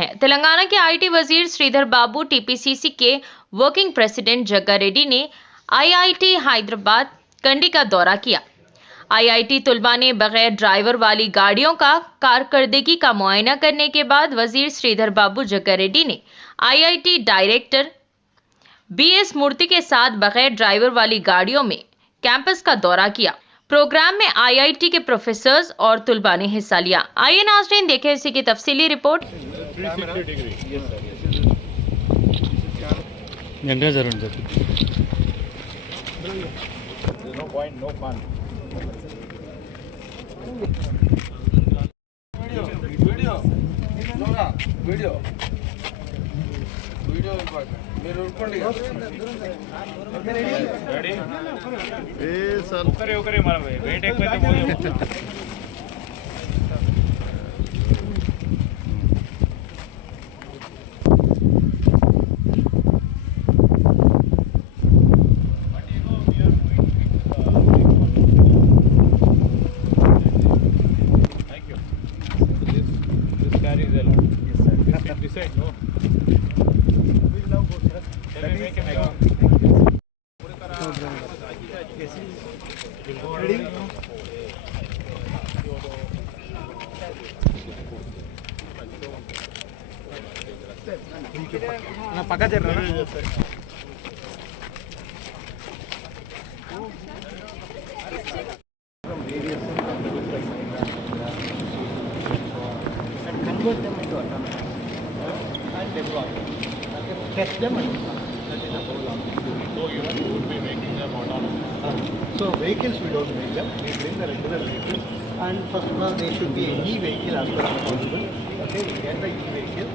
हैं। तेलंगाना के आईटी वजीर श्रीधर बाबू, टीपीसीसी के वर्किंग प्रेसिडेंट जग्गा रेड्डी ने आईआईटी हैदराबाद कंडी का दौरा किया। आईआईटी तुलबा ने बगैर ड्राइवर वाली गाड़ियों का कारकर्दगी का मुआयना करने के बाद वजीर श्रीधर बाबू जग्गा रेड्डी ने आईआईटी डायरेक्टर बीएस मूर्ति के साथ बगैर ड्राइवर वाली गाड़ियों में कैंपस का दौरा किया। प्रोग्राम में आईआईटी के प्रोफेसर्स और तुलबा ने हिस्सा लिया। आइए नाज़रीन देखें इसी की तफसीली रिपोर्ट। पक्का चल रहा है। Convert them into autonomous and develop test them and so you would be making them autonomous. So vehicles we don't make them, we bring the regular vehicles, and first of all they should be an e-vehicle as far as possible. Okay, we get the e-vehicle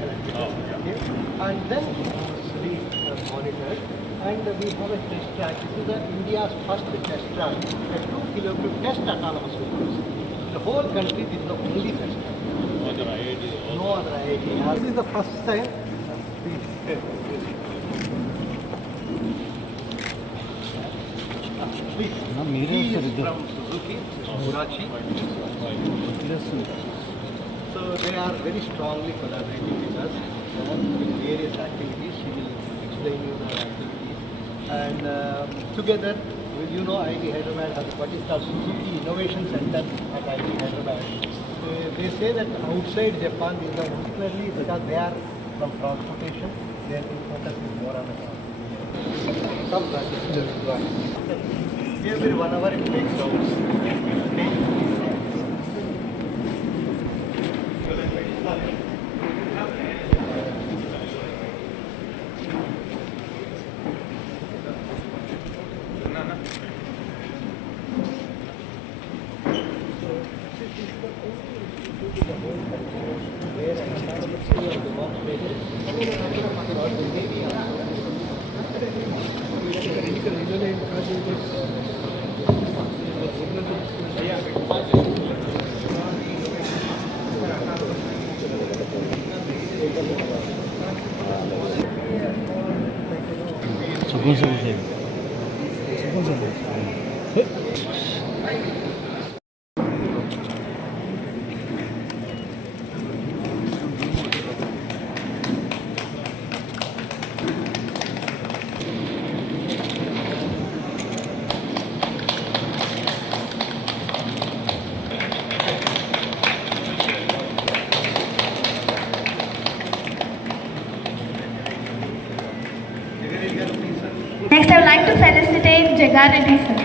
okay, and then we monitor it, and we have a test track. This is India's first test track, a 2 kilometer test autonomous vehicles. The whole country is the only test track. No other IIT. This is the first time. Please. He is from Suzuki, Karachi. So they are very strongly collaborating with us in various activities. She will explain you the activities. And together, you know, IIT Hyderabad has what is called Suzuki Innovation Center at IIT Hyderabad. They say that outside Japan, particularly because they are from transportation, they are focusing more on the some practices. Every 1 hour it makes rounds. Next, I would like to felicitate Jagga Reddy sir.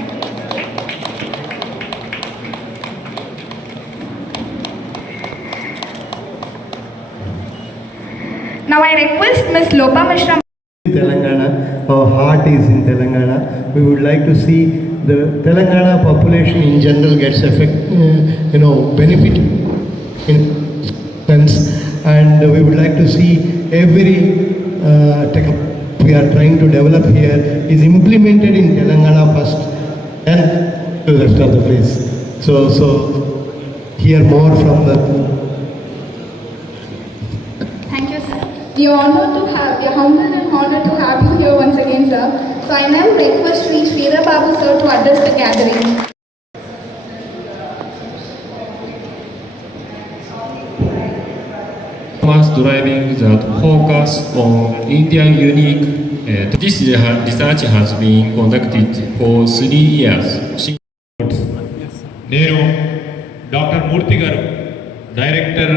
Now I request Ms. Lopa Mishra. Telangana, our heart is in Telangana. We would like to see the Telangana population in general gets benefit in sense, and we would like to see every we are trying to develop here is implemented in Telangana first and to the rest of the place. So hear more from the. Thank you, sir. We are humbled and honored to have you here once again, sir. So I now request Sri Sridhar Babu sir to address the gathering. Mastu driving that focus on Indian unique. This research has been conducted for 3 years. నేను డాక్టర్ మూర్తి గారు director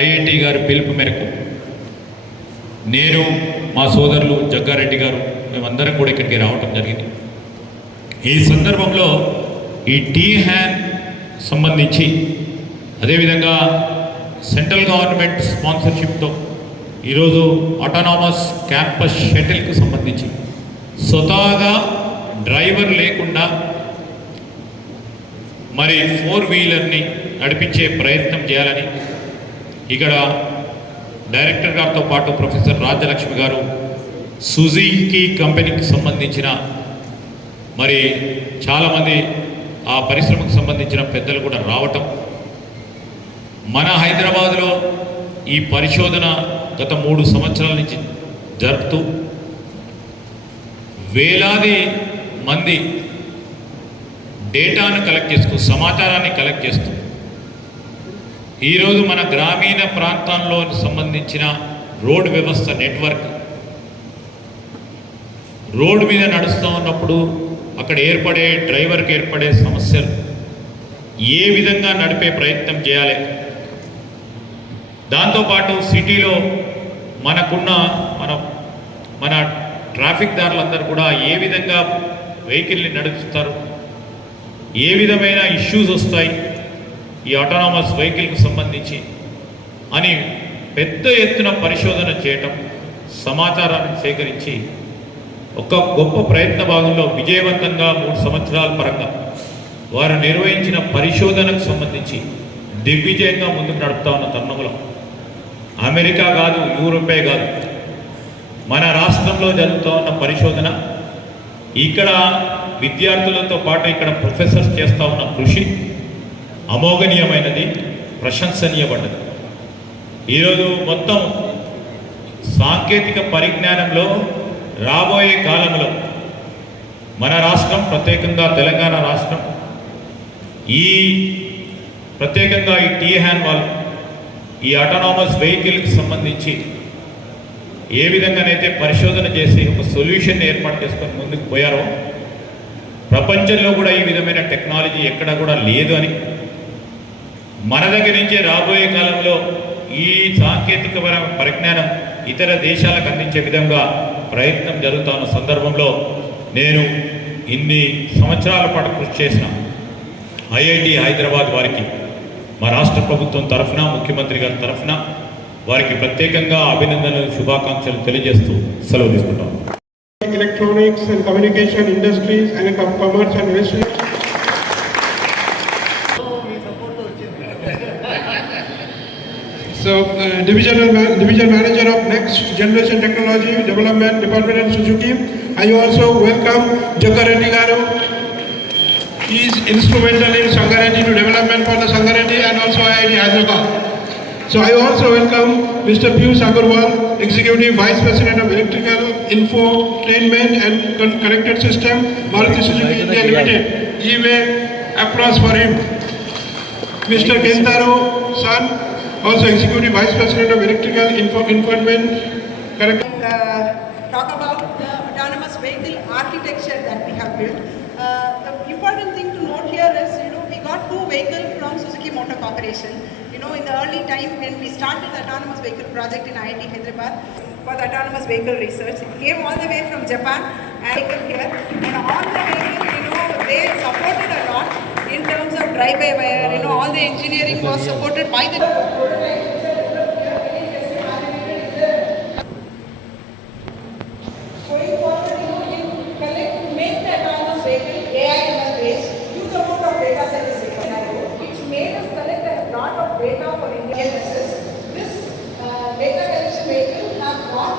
IIT గారు పిలుపు మేరకు నేను మా సోదరులు జగ్గారెడ్డి గారు మేమందరం కూడా ఇక్కడికి రావటం జరిగింది. ఈ సందర్భంలో ఈ టీ-హ్యాన్ సంబంధించి అదేవిధంగా సెంట్రల్ గవర్నమెంట్ స్పాన్సర్షిప్తో ఈరోజు ఆటోనామస్ క్యాంపస్ షటిల్కి సంబంధించి స్వతహాగా డ్రైవర్ లేకుండా మరి 4-వీలర్ని నడిపించే ప్రయత్నం చేయాలని ఇక్కడ డైరెక్టర్ గారితో పాటు ప్రొఫెసర్ రాజ్యలక్ష్మి గారు సుజుకి కంపెనీకి సంబంధించిన మరి చాలామంది ఆ పరిశ్రమకు సంబంధించిన పెద్దలు కూడా రావటం, మన హైదరాబాదులో ఈ పరిశోధన గత 3 సంవత్సరాల నుంచి జరుపుతూ వేలాది మంది డేటాను కలెక్ట్ చేస్తూ సమాచారాన్ని కలెక్ట్ చేస్తూ ఈరోజు మన గ్రామీణ ప్రాంతాల్లో సంబంధించిన రోడ్ వ్యవస్థ నెట్వర్క్, రోడ్డు మీద నడుస్తూ ఉన్నప్పుడు అక్కడ ఏర్పడే డ్రైవర్కి ఏర్పడే సమస్యలు ఏ విధంగా నడిపే ప్రయత్నం చేయాలి, దాంతోపాటు సిటీలో మనకున్న మన ట్రాఫిక్ దారులందరూ కూడా ఏ విధంగా వెహికల్ని నడుపుతారు, ఏ విధమైన ఇష్యూస్ వస్తాయి ఈ ఆటోనామస్ వెహికల్కి సంబంధించి అని పెద్ద ఎత్తున పరిశోధన చేయటం, సమాచారాన్ని సేకరించి ఒక గొప్ప ప్రయత్న భాగంలో విజయవంతంగా 3 సంవత్సరాల పరంగా వారు నిర్వహించిన పరిశోధనకు సంబంధించి దిగ్విజయంగా ముందుకు నడుపుతా ఉన్న తరుణంలో అమెరికా కాదు, యూరోపే కాదు, మన రాష్ట్రంలో జరుగుతూ ఉన్న పరిశోధన, ఇక్కడ విద్యార్థులతో పాటు ఇక్కడ ప్రొఫెసర్స్ చేస్తూ ఉన్న కృషి అమోఘనీయమైనది, ప్రశంసనీయపడ్డది. ఈరోజు మొత్తం సాంకేతిక పరిజ్ఞానంలో రాబోయే కాలంలో మన రాష్ట్రం, ప్రత్యేకంగా తెలంగాణ రాష్ట్రం, ఈ ప్రత్యేకంగా ఈ టీ-హ్యాన్ వాళ్ళు ఈ ఆటోనామస్ వెహికల్కి సంబంధించి ఏ విధంగానైతే పరిశోధన చేసి ఒక సొల్యూషన్ ఏర్పాటు చేసుకొని ముందుకు పోయారో, ప్రపంచంలో కూడా ఈ విధమైన టెక్నాలజీ ఎక్కడ కూడా లేదు అని, మన దగ్గర నుంచే రాబోయే కాలంలో ఈ సాంకేతిక పరిజ్ఞానం ఇతర దేశాలకు అందించే విధంగా ప్రయత్నం జరుగుతున్న సందర్భంలో నేను ఇన్ని సంవత్సరాల పాటు కృషి చేసిన ఐఐటి హైదరాబాద్ వారికి మా రాష్ట్ర ప్రభుత్వం తరఫున, ముఖ్యమంత్రి గారి తరఫున వారికి ప్రత్యేకంగా అభినందనలు, శుభాకాంక్షలు తెలియజేస్తూ సెలవు తీసుకుంటాం. Electronics and communication industries and commerce and industry. So, division manager of Next Generation Technology Development Department at Suzuki. I also welcome Jaggareddy Garu. He is instrumental in Sangareddy to development for the Sangareddy and also IIT Hyderabad. So I also welcome Mr. Piyush Agarwal, Executive Vice President of Electrical Infotainment and Connected System, Maruti Suzuki India Limited. He may applause for him. Mr. Kentaro San, also Executive Vice President of Electrical Infotainment. Talk about the autonomous vehicle architecture that we have built. The important thing to note here is, we got 2 vehicles from Suzuki Motor Corporation. In the early time when we started the autonomous vehicle project in IIT Hyderabad for the autonomous vehicle research, it came all the way from Japan and here. And on the vehicle, they supported a lot in terms of drive-by-wire. All the engineering was supported by the going forward, make the autonomous vehicle AI/ML based, huge amount of data set is required, which made us collect a lot of data for Indian business. This data collection vehicle have brought